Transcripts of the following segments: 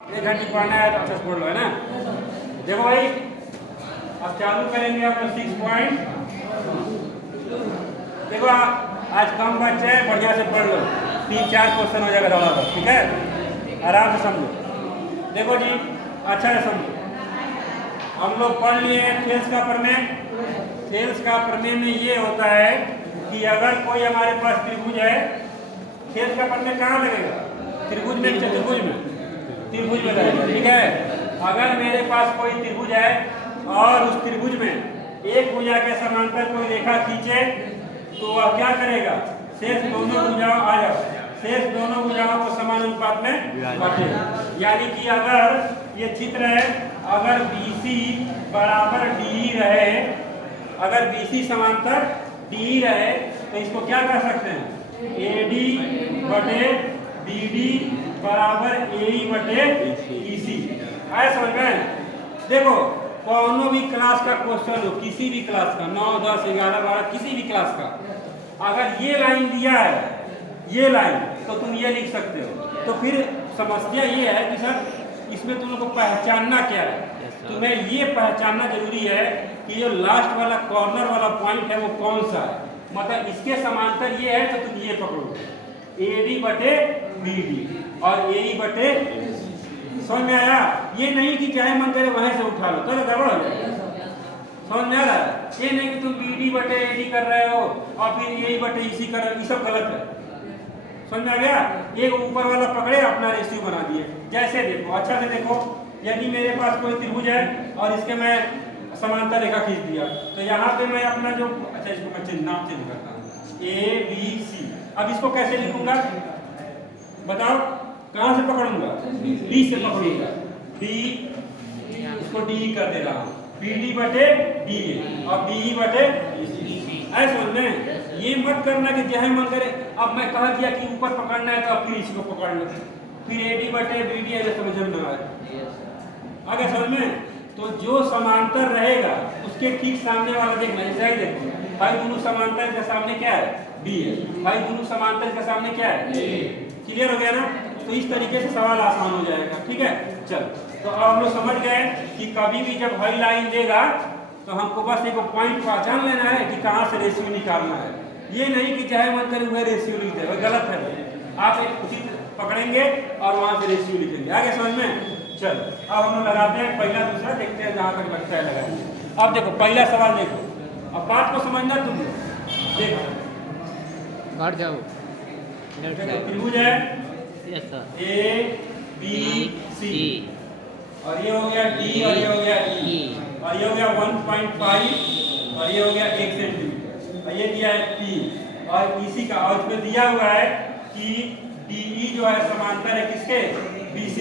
1 घंटे पढ़ना है तो अच्छा से पढ़ लो, है ना। देखो भाई, अब चालू करेंगे अपना 6 पॉइंट। देखो आज कम बच्चे हैं, बढ़िया से पढ़ लो, 3-4 क्वेश्चन हो जाएगा दौड़ा कर, ठीक है, आराम से समझो। देखो जी, अच्छा से समझो। हम लोग पढ़ लिए थेल्स का प्रमेय। थेल्स का प्रमेय में ये होता है कि अगर कोई हमारे पास त्रिभुज है, थेल्स का प्रमेय कहाँ लगेगा? त्रिभुज में, चतुर्भुज में, त्रिभुज में लगेगा, ठीक है। अगर मेरे पास कोई त्रिभुज है और उस त्रिभुज में एक भुजा के समांतर कोई रेखा खींचे तो वह क्या करेगा? शेष दोनों भुजाओं आ जाओ, शेष दोनों भुजाओं को समान अनुपात में बांटेगा। यानी कि अगर ये चित्र है, अगर BC बराबर DE रहे, अगर BC समांतर DE रहे तो इसको क्या कर सकते हैं? AD बटे BD बराबर AE बटे EC। आया समझ में? देखो, कौनो भी क्लास का क्वेश्चन हो, किसी भी क्लास का, 9, 10, 11, 12, किसी भी क्लास का, अगर ये लाइन दिया है, ये लाइन, तो तुम ये लिख सकते हो। तो फिर समस्या ये है कि सर इसमें तुम लोग को पहचानना क्या है? तुम्हें ये पहचानना जरूरी है कि जो लास्ट वाला कॉर्नर वाला पॉइंट है वो कौन सा है। मतलब इसके समांतर ये है तो तुम ये पकड़ो, AD बटे BD और AE बटे। समझ में आया? ये नहीं कि चाहे मन करे वहीं से उठा लो, तो गड़बड़ हो जाएगा। समझ में आ रहा है? ये नहीं कि तुम BD बटे AD कर रहे हो और फिर AE बटे EC कर रहे हो, ये सब गलत है। समझ में आ गया? एक ऊपर वाला पकड़े, अपना रेशियो बना दिए। जैसे देखो, अच्छा से देखो, यदि मेरे पास कोई त्रिभुज है और इसके मैं समांतर रेखा खींच दिया तो यहाँ पे मैं अपना जो, अच्छा इसको मैं नाम चेंज करता हूँ, ABC। अब इसको कैसे लिखूंगा बताओ? कहाँ से पकड़ूंगा? B से पकड़ूंगा। D, इसको DE कर दे रहा हूँ, BD बटे DA और BE बटे EC। ऐसा समझ में? ये मत करना कि जहाँ मन करे। अब मैं कह दिया कि ऊपर पकड़ना है तो अब फिर इसको पकड़ लो, फिर AD बटे BD ऐसे समझ में आ आगे समझ में? तो जो समांतर रहेगा उसके ठीक सामने वाला देखना, ऐसा ही देखो भाई, दोनों समांतर के सामने क्या है? B है भाई, दोनों समांतर के सामने क्या है? A। क्लियर हो गया ना? तो इस तरीके से सवाल आसान हो जाएगा, ठीक है। चल, तो अब हम लोग समझ गए कि कभी भी जब हई लाइन देगा तो हमको बस एक पॉइंट पहचान लेना है कि कहाँ से रेशियो निकालना है। ये नहीं कि चाहे मन करे वह रेशियो लिख दे, वह गलत है। आप एक उचित पकड़ेंगे और वहां से रेशियो लिखेंगे। आगे समझ में? चल, अब हम लोग लगाते हैं पहला दूसरा, देखते हैं जहां तक लगता है लगाएंगे। अब देखो पहला सवाल देखो, अब बात को समझना तुम देखो, बढ़ जाओ। त्रिभुज है ABC और ये हो गया D और ये हो गया E और ये हो गया 1.5 और ये हो गया 1 सेंटीमीटर और ये दिया है P और EC का, और इसमें दिया हुआ है कि DE जो है समांतर है किसके? BC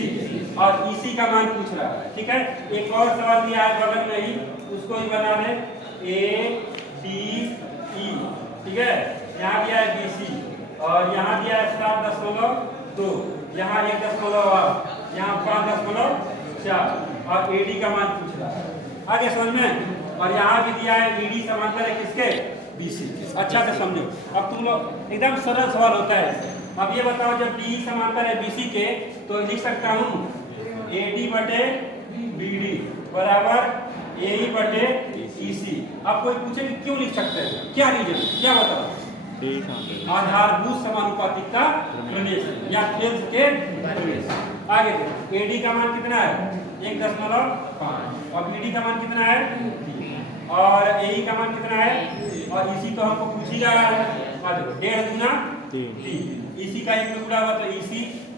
और EC का मान पूछ रहा है, ठीक है। एक और सवाल दिया है बगल में ही, उसको ही बना ले, ADE, ठीक है। यहाँ दिया है BC और यहाँ दिया है 7.2, यहाँ 1.8, यहाँ 5.4 और AD का मान पूछ रहा है। आगे समझ में? और यहाँ भी दिया है BD समांतर है किसके? BC। अच्छा से समझो, अब तुम लोग एकदम सरल सवाल होता है। अब ये बताओ, जब DE समांतर है BC के तो लिख सकता हूँ AD बटे BD बराबर AE बटे EC। अब कोई पूछे कि क्यों लिख सकते हैं, क्या रीजन, क्या बताओ? आधारभूत समानुपातिकता प्रमेय या थेल्स के प्रमेय। आगे देखो, AD का मान कितना है? 1.5 और BD का मान कितना है? और AE का मान कितना है? और EC तो हमको पूछ ही रहा है। 1.5 गुना 3, EC का 1 में गुणा होगा तो EC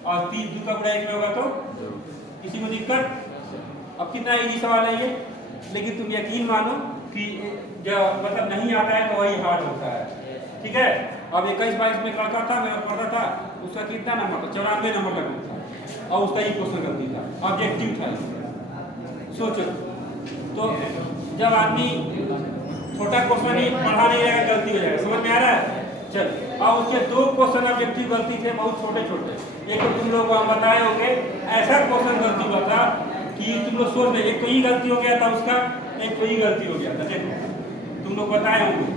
और 3 2 का गुणा 1 में होगा तो किसी को दिक्कत? अब कितना इजी सवाल है ये, लेकिन तुम यकीन मानो कि जब मतलब नहीं आता है तो वही हार्ड होता है, ठीक है। अब 21-22 में लड़का था, मैं पढ़ता था, उसका कितना नंबर था? 94 नंबर लगता था और उसका ही क्वेश्चन गलती था, ऑब्जेक्टिव था। सोचो, तो जब आदमी छोटा क्वेश्चन ही पढ़ा नहीं रहेगा गलती हो जाएगा। समझ में आ रहा है? चल, अब उसके 2 क्वेश्चन ऑब्जेक्टिव गलती थे, बहुत छोटे छोटे। एक तो तुम लोग को हम बताए होंगे, ऐसा क्वेश्चन गलती हुआ था कि तुम लोग सोच रहे, एक तो ही गलती हो गया था उसका, एक तो ही गलती हो गया था। देखो तुम लोग बताए होंगे,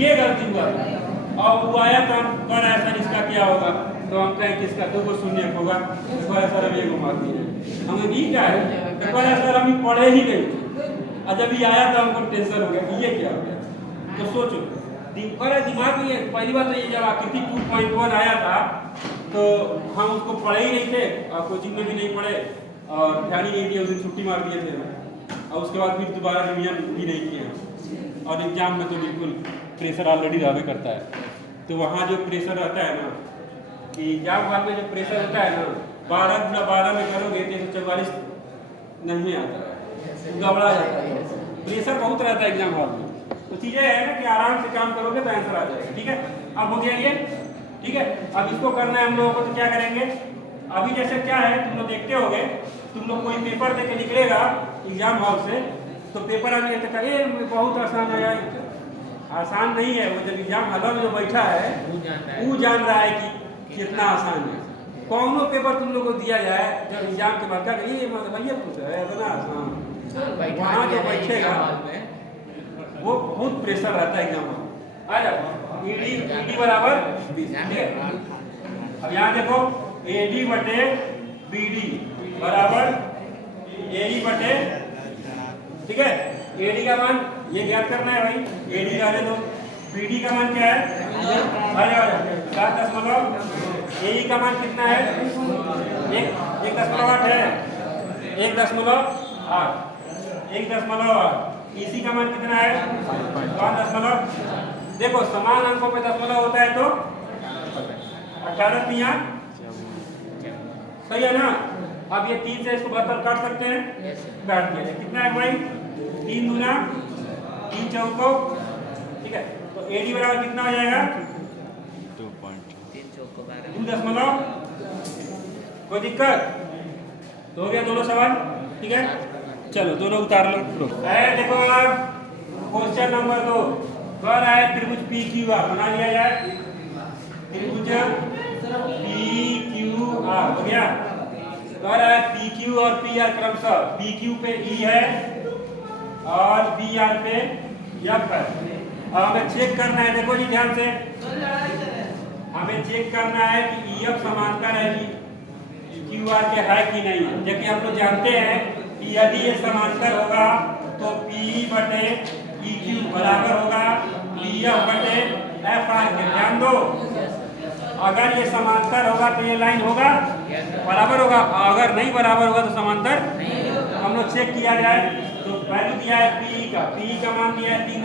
ये गलती हुआ था और वो आया था पर ऐसा इसका क्या होगा? तो हम कहें किसका 2 को शून्य होगा, तो सर हम ये घुमा दिए, हमें ये क्या है, तो सर हम पढ़े ही नहीं थे, और जब ये आया तो हमको टेंशन हो गया कि ये क्या हो गया। तो सोचो दिमाग में पहली बात तो ये जब आकृति 2.1 आया था तो हम उसको पढ़े ही नहीं थे और कोचिंग में भी नहीं पढ़े और ध्यान ही नहीं दिया, उस दिन छुट्टी मार दिए थे और उसके बाद फिर दोबारा रिवीजन भी नहीं किया और एग्जाम में तो बिल्कुल प्रेशर ऑलरेडी रहबे करता है। तो वहाँ जो प्रेशर रहता है ना कि एग्जाम हॉल में जो प्रेशर होता है ना 12 में करोगे तो 144 नहीं आता है, घबरा जाता है, प्रेशर बहुत रहता है एग्जाम हॉल में। तो चीज़ें है ना कि आराम से काम करोगे तो आंसर आ जाएगा। ठीक है, अब हो गया ये। ठीक है, अब इसको करना है हम लोगों को, तो क्या करेंगे, अभी जैसे क्या है तुम लोग देखते होगे, तुम लोग कोई पेपर दे के निकलेगा एग्जाम हॉल से तो पेपर आने लगता है ये बहुत आसान है यार, आसान नहीं है। वो जब एग्जाम हॉल में जो बैठा है वो जान रहा है कि कितना आसान है। कौनो पेपर तुम लोग को दिया जाए जब एग्जाम के बाद का ये मतलब भैया पूछा है इतना आसान, वहाँ जो बैठेगा वो बहुत प्रेशर रहता है एग्जाम में। आ जाओ ईडी बराबर 20। ठीक है, अब यहाँ देखो एडी बटे बीडी बराबर एई बटे, ठीक है, एडी का मान ये ज्ञात करना है भाई, एडी रहने दो, बीडी का मान क्या है, आ जाओ 7.8, एई का मान कितना है 1.8 है, 1.8, 1.8, इसी का मान कितना है 5 देखो समान अंकों पे दशमलव होता है तो 18 तिया सही है ना। अब ये 3 से इसको 72 काट सकते हैं, काट दिया कितना है भाई 3 दूना 3 चौको। ठीक है, तो एडी बराबर कितना हो जाएगा 2.2, कोई दिक्कत तो हो गया दोनों सवाल। ठीक है, चलो दोनों उतार लो। देखो अब क्वेश्चन नंबर 2 कह रहा है त्रिभुज पी क्यू आर बना लिया जाए, त्रिभुज पी क्यू आर हो गया। कह रहा है पी क्यू और पी आर क्रमशः पी क्यू पे ई है और पी आर पे एफ है। अब हमें चेक करना है, देखो जी ध्यान से, हमें चेक करना है कि ई एफ समांतर है कि क्यू आर के है कि नहीं है। जबकि हम लोग जानते हैं कि यदि ये समांतर होगा तो पी बटे ई क्यू बराबर होगा पी एफ बटे एफ आर के। ध्यान दो, अगर ये समांतर होगा तो ये लाइन होगा बराबर होगा, अगर नहीं बराबर होगा तो समांतर। हम लोग चेक किया जाए तो वैल्यू दिया है पी का मान दिया है 3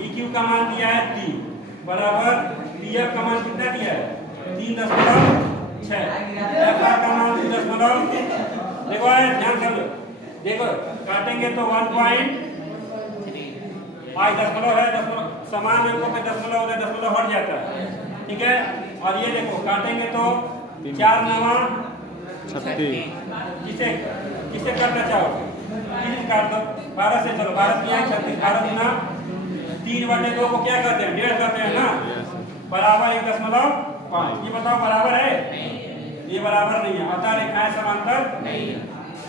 ई क्यू का मान दिया है 3 बराबर पी एफ का मान कितना दिया है 3.6, एफ आर का मान 2., देखो ध्यान कर लो, देखो काटेंगे तो 1.3 दशमलव है, दशमलव समान अंकों पे दशमलव होता है, दशमलव हट जाता है। ठीक है, और ये देखो काटेंगे तो 4 9 36, किसे करना चाहोगे काट दो 12 से, चलो 12 की 36, 12 गुना 3/2 को क्या कहते हैं 1.5 कहते हैं ना, बराबर 1.5। ये बताओ बराबर है, ये बराबर नहीं है, अतः रेखाएं समांतर नहीं है।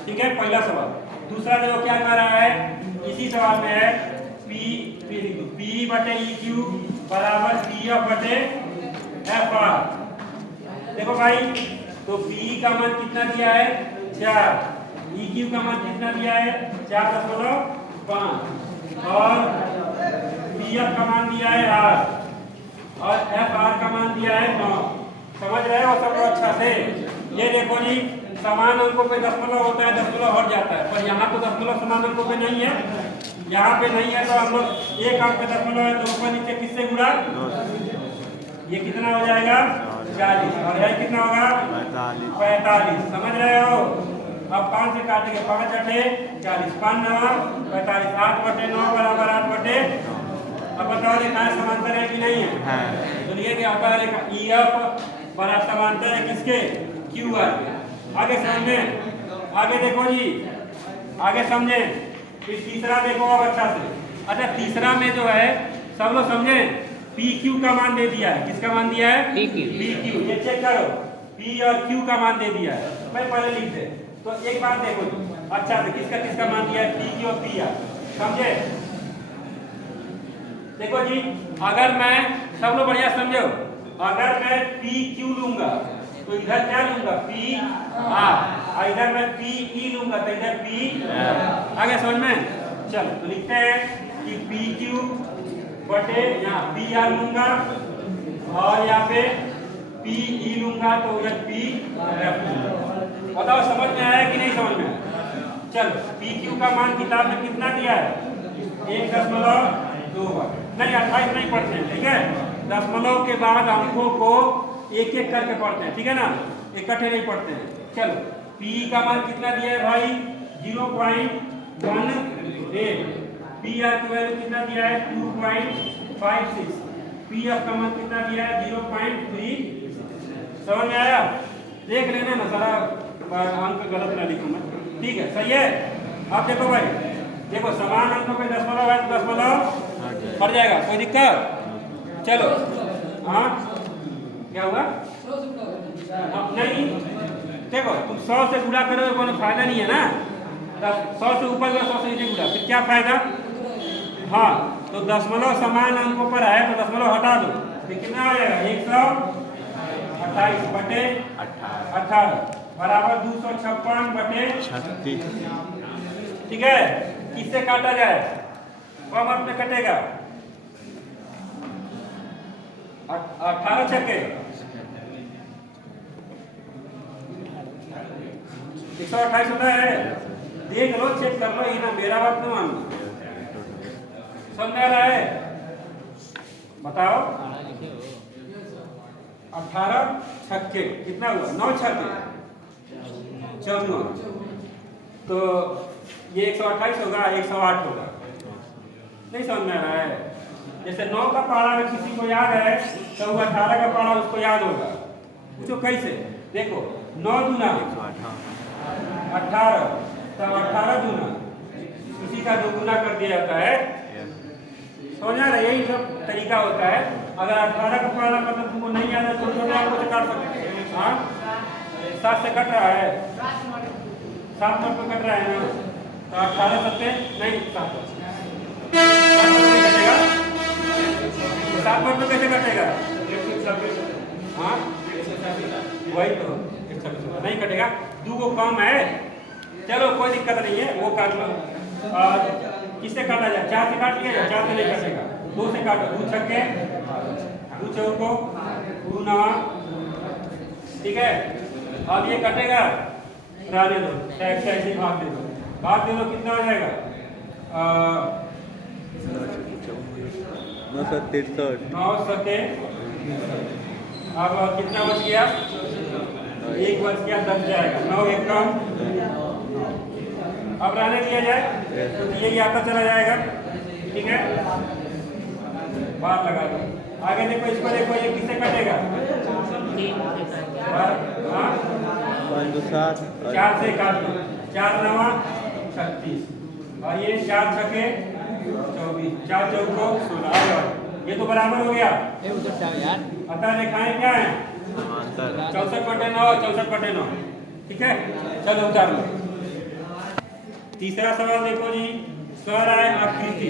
ठीक है, पहला सवाल। दूसरा देखो क्या कह रहा है, इसी सवाल में है पी बटे ई क्यू बराबर पी एफ बटे एफ आर। देखो भाई, तो पी का मान कितना दिया है 4, ई क्यू का मान कितना दिया है 4.5 और पी एफ का मान दिया है 8 और एफ आर का मान दिया है 9। समझ रहे हो सब लोग अच्छा से। ये देखो जी, समान अंकों पे दशमलव होता है, दशमलव हट जाता है, पर यहाँ तो दशमलव समान अंकों पे नहीं है, यहाँ पे नहीं है, तो हम लोग एक अंक पे दशमलव है तो ऊपर नीचे किससे गुणा, ये कितना हो जाएगा 40 और यह कितना होगा 45। समझ रहे हो। अब 5 से काटेंगे, 5 8 40, 5 9 45, 8/9 बराबर 8/। अब बताओ रेखाएं समांतर है कि नहीं है, तो लिए क्या होता है रेखा ई एफ बड़ा समांतर है किसके क्यू आर के। आगे समझे, आगे देखो जी, आगे समझे। फिर तीसरा देखो अब अच्छा से। अच्छा, तीसरा में जो है सब लोग समझे, पी क्यू का मान दे दिया है, किसका मान दिया है पी क्यू। ये चेक करो, पी और क्यू का मान दे दिया है, मैं पहले लिख दे। तो एक बात देखो अच्छा से, किसका मान दिया है पी क्यू और पी आर, समझे। देखो जी, अगर मैं सब लोग बढ़िया समझो, अगर मैं पी क्यू लूंगा तो इधर क्या लूंगा पी आर, और इधर मैं पी ई लूंगा तो इधर पी आगे समझ में। चलो तो लिखते हैं कि पी क्यू बटे यहाँ पी आर लूंगा और यहाँ पे पी ई लूंगा तो उधर पी एफ। बताओ समझ में आया कि नहीं समझ में आया? चलो पी क्यू का मान किताब में कितना दिया है 1.2 नहीं 28 नहीं पढ़ते हैं, ठीक है। दशमलव के बाद अंकों को एक एक करके पढ़ते हैं, ठीक है ना, इकट्ठे नहीं पढ़ते हैं। चलो पी का मान कितना दिया है भाई 0.18, पी आर की वैल्यू कितना दिया है 2.56, पी एफ का मान कितना दिया है 0.3। समझ में आया? देख लेना ना सारा अंक गलत ना लिखूं मैं, ठीक है सही है। आप देखो भाई, देखो समान अंकों पे दशमलव है तो दशमलव हट जाएगा, कोई दिक्कत? चलो हाँ क्या हुआ? अब नहीं देखो तुम 100 से गुणा करोगे कोई फायदा नहीं है ना, 100 से ऊपर 100 से नीचे गुणा फिर क्या फायदा? हाँ तो दशमलव समान अंकों पर है तो दशमलव हटा दो, फिर कितना आ जाएगा 128 बटे 18 बराबर 256 बटे 36। ठीक है। किससे काटा जाए? कम अंक में कटेगा 18 छक्के 128 होता है। देख लो चेक कर लो, ये ना मेरा बात न मानो। समझ में आ रहा है? बताओ 18 छक्के कितना हुआ 9 छक्के 54, तो ये 128 होगा 108 होगा। नहीं समझ में आ रहा है? जैसे 9 का पारा अगर किसी को याद है तो वो 18 का पारा उसको याद होगा। पूछो कैसे? देखो 9 दूना 18 तो 18 दूना किसी का 2 गुना कर दिया जाता है। समझ आ रहा है? यही सब तरीका होता है। अगर 18 का पारा मतलब तुमको नहीं याद है तो छोटे आपको से काट सकते हैं। हाँ 7 से कट रहा है, 7 नंबर पे कट रहा है ना, तो 18 सत्ते नहीं 7 कटेगा। 7 नंबर पे कैसे कटेगा? हाँ वही तो 126 नहीं कटेगा, 2 को कम है। चलो कोई दिक्कत नहीं है, वो काट लो। किससे काटा जाए? 4 से काट लिया, 4 से नहीं कटेगा, 2 से काटो। 2 छक्के 2 चौको 2 नवा, ठीक है। अब ये कटेगा, रहने दो, टैक्स ऐसे भाग दे दो, कितना हो जाएगा 9 7 अब कितना बच गया 1 बच गया 10 जाएगा, 9 1 कम। अब रहने दिया जाए तो ये आता चला जाएगा, ठीक है। बात लगा दो। आगे देखो, इसको देखो, ये किससे कटेगा? 4 से काट लो, 4 नवा 36 और ये 4 छक्के 24, 4 चौको 16। ये तो बराबर हो गया। अतः रेखाएं क्या है? 64/9 64/9, ठीक है। चलो उतार लो। तीसरा सवाल देखो जी, कह रहा है आकृति।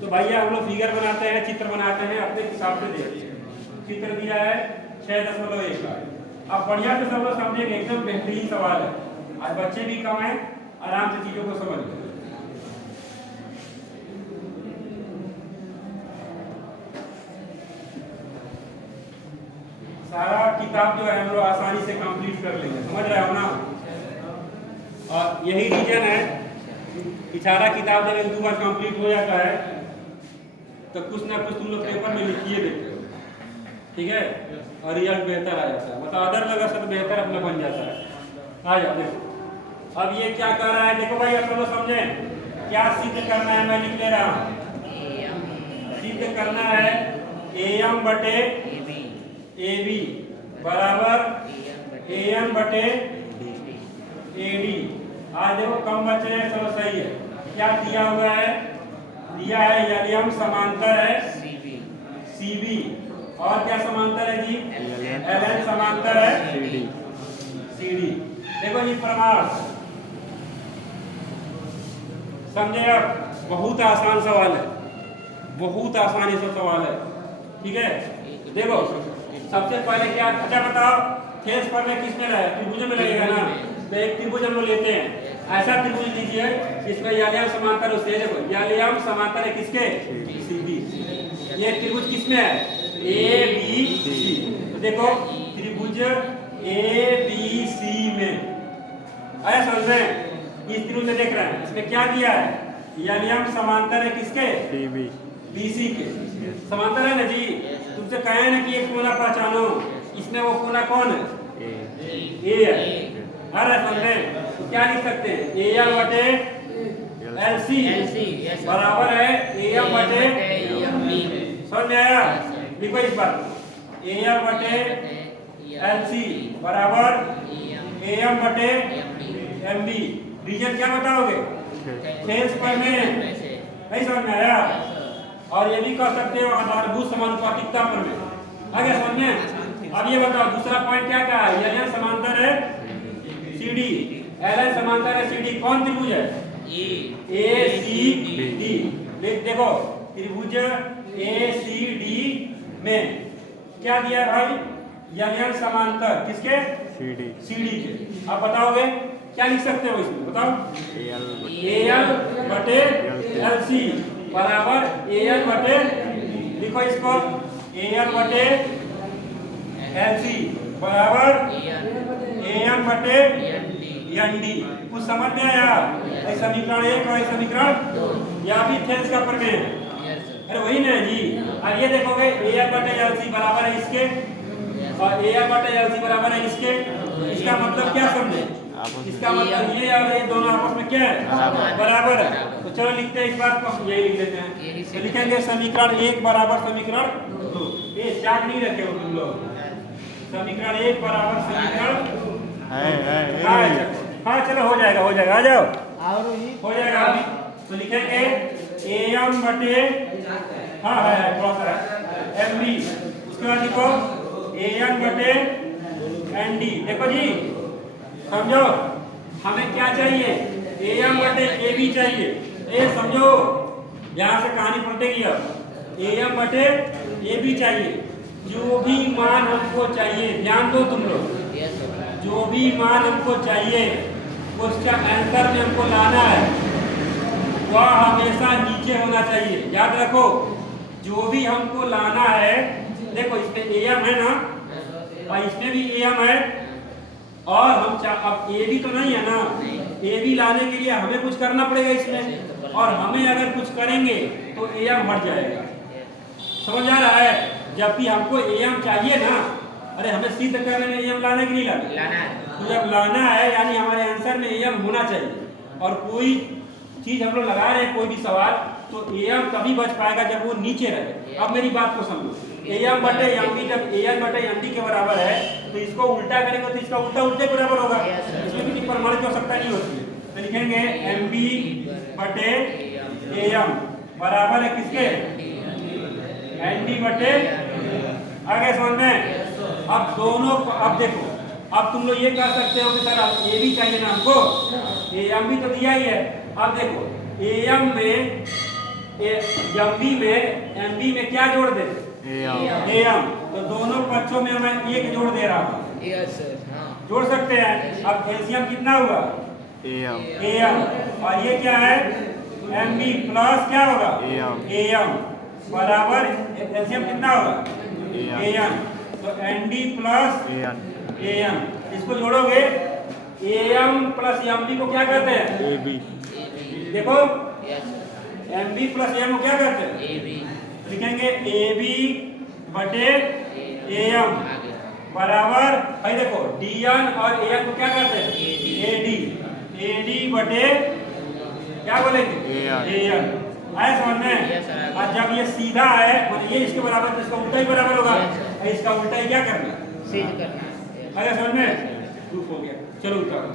तो भैया हम लोग फिगर बनाते हैं, चित्र बनाते हैं, अपने हिसाब से देखते हैं। चित्र दिया है 6.1 का। अब बढ़िया से सब लोग समझेंगे, एकदम बेहतरीन सवाल है। आज बच्चे भी कम हैं, आराम से चीजों को समझ लो। सारा किताब जो है हम लोग आसानी से कंप्लीट कर लेंगे, समझ रहे हो ना। और यही रीजन है कि सारा किताब जब 1-2 बार कंप्लीट हो जाता है तो कुछ ना कुछ तुम लोग पेपर में लिखिए देते हो, ठीक है, और रिजल्ट बेहतर आ जाता है। मतलब अदर लगा सब बेहतर अपना बन जाता है। आ जाओ देखो, अब ये क्या कर रहा है, देखो भाई आप लोग समझे क्या सिद्ध करना है। मैं लिख ले रहा हूँ, सिद्ध करना है AM बटे AB बराबर AM बटे AD। आज देखो कम बचे हैं, चलो सही है। क्या दिया हुआ है? दिया है LM समांतर है CB, और क्या समांतर है जी? LN समांतर है CD। देखो जी प्रमाण, समझे आप? बहुत आसान सवाल है, बहुत आसानी से सवाल है, ठीक है। देखो सबसे पहले क्या, अच्छा बताओ थेल्स पर में किस में रहेगा, त्रिभुज में लगेगा ना। तो एक त्रिभुज हम लोग लेते हैं, ऐसा त्रिभुज लीजिए जिसमें यालियाम समांतर हो। देखो यालियाम समांतर है किसके, सीधी। ये त्रिभुज किसमें है, ए बी सी। तो देखो त्रिभुज ए बी सी में आया समझ में, इस त्रिभुज में देख रहे हैं, इसमें क्या दिया है, यालियाम समांतर है किसके, बी सी के। समांतर है ना जी। तुमसे कहे ना कि एक कोना पहचानो, इसमें वो कोना कौन है, ए है। अरे समझे, तो क्या लिख सकते हैं, ए एल बटे एल सी बराबर है ए एम बटे, समझ में आया। लिखो इस बात, ए एल बटे एल सी बराबर ए एम बटे एम बी। रीजन क्या बताओगे, थेल्स पर में, नहीं समझ में आया। और ये भी कह सकते हो आधारभूत समानुपातिकता पर में, आगे समझ में। अब ये बताओ दूसरा पॉइंट क्या कहा है, एल समांतर है सी डी, एल समांतर है सी डी। कौन त्रिभुज है, ए सी डी। देखो त्रिभुज ए सी डी में क्या दिया है भाई, एल समांतर किसके, सी डी के। आप बताओगे क्या लिख सकते हो इसमें, बताओ, ए एल बटे एल सी बराबर ए एल बटे, लिखो इसको, ए एल बटे एल सी बराबर ए एम बटे एन डी। कुछ समझ में आया, समीकरण 1 और समीकरण 2 या भी थेल्स का प्रमेय है। अरे वही ना जी। अब ये देखोगे ए एल बटे एल सी बराबर है इसके, और ए एल बटे एल सी बराबर है इसके। इसका मतलब क्या समझे, इसका मतलब ये और ये दोनों आपस में क्या है, बराबर है। तो चलो लिखते हैं इस बात को, यही लिख लेते हैं। तो लिखेंगे समीकरण 1 बराबर समीकरण 2। ये चार्ट नहीं रखे हो तुम लोग, समीकरण 1 बराबर समीकरण, हाँ चलो हो जाएगा, आ जाओ, हो जाएगा अभी। तो लिखेंगे ए एम बटे, हाँ है थोड़ा सा एम बी, उसके बाद लिखो ए एन बटे एन डी। देखो जी समझो, हमें क्या चाहिए, ए एम बटे ए बी चाहिए। ए समझो, यहाँ से कहानी पलटेगी। अब ए एम बटे ए बी चाहिए। जो भी मान हमको चाहिए, ध्यान दो तुम लोग, जो भी मान हमको चाहिए उसका आंसर में हमको लाना है, वह हमेशा नीचे होना चाहिए। याद रखो, जो भी हमको लाना है, देखो इसमें ए एम है ना, और इसमें भी ए एम है, और हम अब ए बी तो नहीं है ना, ए बी लाने के लिए हमें कुछ करना पड़ेगा इसमें, और हमें अगर कुछ करेंगे तो ए एम हट जाएगा। समझ आ रहा है, जबकि हमको ए एम चाहिए ना, अरे हमें सिद्ध करने में ए एम लाना कि नहीं लाना, तो जब लाना है यानी हमारे आंसर में ए एम होना चाहिए। और कोई चीज हम लोग लगा रहे हैं, कोई भी सवाल, तो ए एम तभी बच पाएगा जब वो नीचे रहे। अब मेरी बात को समझो, ए एम बटे एम डी, जब ए एन बटे एम डी के बराबर है तो इसको उल्टा करेंगे तो इसका उल्टा उल्टे बराबर होगा, इसमें किसी प्रमाण की आवश्यकता नहीं होती है। तो लिखेंगे एम बी बटे ए एम बराबर है किसके, एन डी बटे, आगे समझ में। अब दोनों, अब देखो, अब तुम लोग ये कर सकते हो कि सर अब ए बी चाहिए ना हमको, ए एम भी तो दिया ही है। अब देखो ए एम में, एम बी में क्या जोड़ दे, ए एम, तो दोनों पक्षों में मैं एक जोड़ दे रहा हूँ, जोड़ सकते हैं। अब एलसीएम कितना हुआ, ए एम, और ये क्या है, एम बी प्लस क्या होगा, ए एम बराबर एलसीएम कितना होगा, ए एम, तो N D plus A M. इसको जोड़ोगे, A M plus M B को क्या कहते हैं, ए बी। देखो एम बी प्लस एम को क्या कहते हैं, ए बी। लिखेंगे ए बी बटे ए एम बराबर, भाई देखो डी एन और ए एन को क्या कहते हैं, ए डी, ए डी बटे क्या बोलेंगे, ए एन। आया समझ में। और जब ये सीधा है, मतलब ये इसके बराबर, तो इसका उल्टा ही बराबर होगा, इसका उल्टा ही क्या करना, सिद्ध करना। आया समझ में, प्रूफ हो गया। चलो उतारो।